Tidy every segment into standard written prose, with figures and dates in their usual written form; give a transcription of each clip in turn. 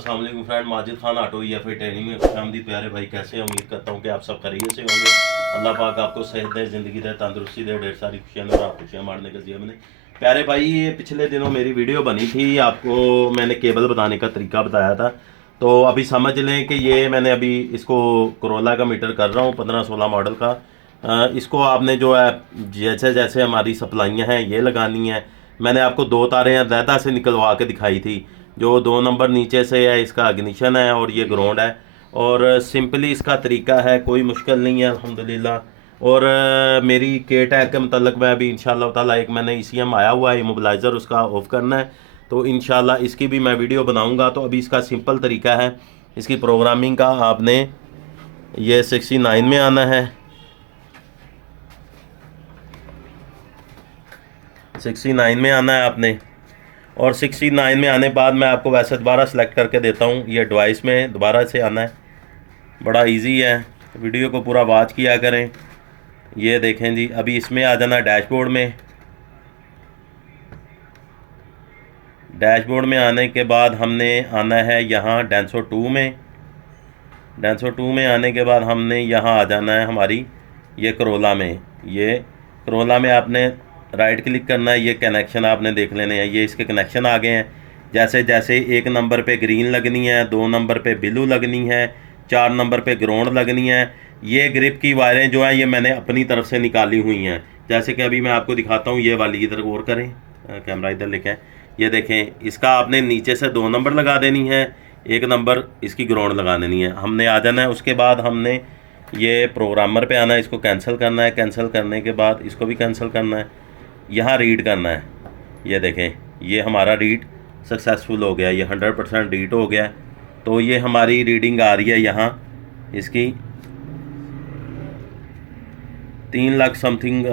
अस्सलाम वालेकुम friend, Majid Khan auto या फिर ट्रेनिंग में खुशामदीद। प्यारे भाई कैसे हैं? उम्मीद करता हूँ कि आप सब खैरियत से होंगे। अल्लाह पाक आपको सेहत दे, ज़िंदगी दे, तंदुरुस्ती दे, ढेर सारी खुशियाँ और आप खुशियाँ मारने का जिया मैंने। प्यारे भाई, ये पिछले दिनों मेरी वीडियो बनी थी, आपको मैंने केबल बताने का तरीका बताया था। तो अभी समझ लें कि ये मैंने अभी इसको कोरोला का मीटर कर रहा हूँ 15-16 मॉडल का। इसको आपने जो है जैसे जैसे हमारी सप्लाइयाँ हैं ये लगानी है। मैंने आपको 2 तारें अलहदा से निकलवा के दिखाई थी। जो 2 नंबर नीचे से है इसका इग्निशन है और ये ग्राउंड है। और सिंपली इसका तरीका है, कोई मुश्किल नहीं है अल्हम्दुलिल्लाह। और मेरी के टैग के मतलब मैं अभी इंशाल्लाह ताला एक मैंने ECM आया हुआ है इमोबिलाइज़र, उसका ऑफ़ करना है। तो इंशाल्लाह इसकी भी मैं वीडियो बनाऊंगा। तो अभी इसका सिंपल तरीका है इसकी प्रोग्रामिंग का। आपने ये 69 में आना है, 69 में आना है आपने। और 69 में आने बाद मैं आपको वैसे दोबारा सेलेक्ट करके देता हूँ, ये डिवाइस में दोबारा से आना है। बड़ा इजी है, वीडियो को पूरा वॉच किया करें। ये देखें जी, अभी इसमें आ जाना डैशबोर्ड में। डैशबोर्ड में आने के बाद हमने आना है यहाँ डेंसो 2 में। डेंसो 2 में आने के बाद हमने यहाँ आ जाना है हमारी ये करोला में। ये करोला में आपने राइट क्लिक करना है, ये कनेक्शन आपने देख लेने हैं। ये इसके कनेक्शन आ गए हैं। जैसे जैसे 1 नंबर पे ग्रीन लगनी है, 2 नंबर पे ब्लू लगनी है, 4 नंबर पे ग्राउंड लगनी है। ये ग्रिप की वायरें जो हैं ये मैंने अपनी तरफ से निकाली हुई हैं। जैसे कि अभी मैं आपको दिखाता हूँ, ये वाली इधर गौर करें, कैमरा इधर लेके आएं। ये देखें, इसका आपने नीचे से 2 नंबर लगा देनी है, 1 नंबर इसकी ग्राउंड लगा देनी है। हमने आ जाना है, उसके बाद हमने ये प्रोग्रामर पे आना है, इसको कैंसिल करना है। कैंसिल करने के बाद इसको भी कैंसिल करना है, यहाँ रीड करना है। ये देखें, ये हमारा रीड सक्सेसफुल हो गया, ये 100% रीड हो गया। तो ये हमारी रीडिंग आ रही है यहाँ इसकी 3 लाख समथिंग,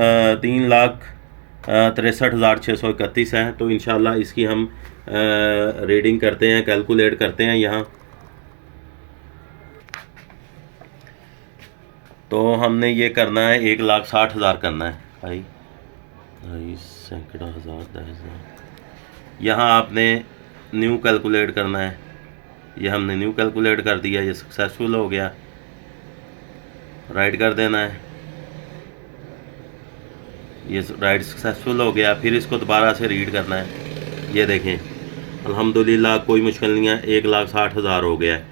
3,63,631 है। तो इंशाल्लाह इसकी हम रीडिंग करते हैं, कैलकुलेट करते हैं यहाँ। तो हमने ये करना है 1,60,000 करना है भाई, सैकड़ा हज़ार 10,000। यहाँ आपने न्यू कैलकुलेट करना है। ये हमने न्यू कैलकुलेट कर दिया, ये सक्सेसफुल हो गया। राइट कर देना है, ये राइट सक्सेसफुल हो गया। फिर इसको दोबारा से रीड करना है। ये देखें, अल्हम्दुलिल्लाह कोई मुश्किल नहीं है, 1,60,000 हो गया है।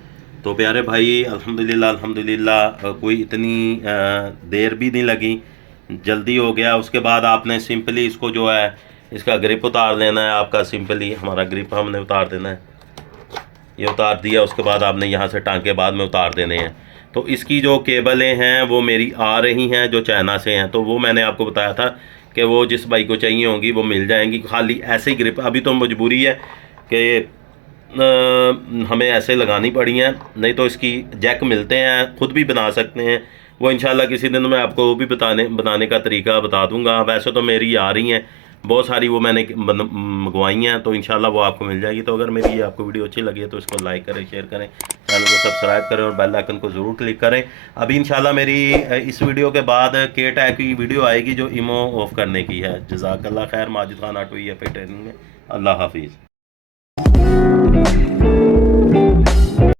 तो प्यारे भाई अल्हम्दुलिल्लाह अल्हम्दुलिल्लाह, कोई इतनी देर भी नहीं लगी, जल्दी हो गया। उसके बाद आपने सिंपली इसको जो है इसका ग्रिप उतार लेना है आपका। सिंपली हमारा ग्रिप हमने उतार देना है, ये उतार दिया। उसके बाद आपने यहाँ से टांके बाद में उतार देने हैं। तो इसकी जो केबलें हैं वो मेरी आ रही हैं जो चाइना से हैं। तो वो मैंने आपको बताया था कि वो जिस भाई को चाहिए होंगी वो मिल जाएंगी। खाली ऐसे ही ग्रिप अभी तो मजबूरी है कि हमें ऐसे लगानी पड़ी हैं, नहीं तो इसकी जैक मिलते हैं, ख़ुद भी बना सकते हैं। वो इंशाल्लाह किसी दिन मैं आपको वो भी बनाने का तरीका बता दूंगा। वैसे तो मेरी आ रही हैं बहुत सारी, वो मैंने मंगवाई हैं, तो इंशाल्लाह वो आपको मिल जाएगी। तो अगर मेरी ये आपको वीडियो अच्छी लगी है तो इसको लाइक करें, शेयर करें, चैनल को सब्सक्राइब करें और बेल आइकन को ज़रूर क्लिक करें। अभी इंशाल्लाह मेरी इस वीडियो के बाद के टैग की वीडियो आएगी जो इमो ऑफ करने की है। जज़ाकल्लाह खैर, माजिद खान ऑटो या फिर ट्रेनिंग में। अल्लाह हाफिज़।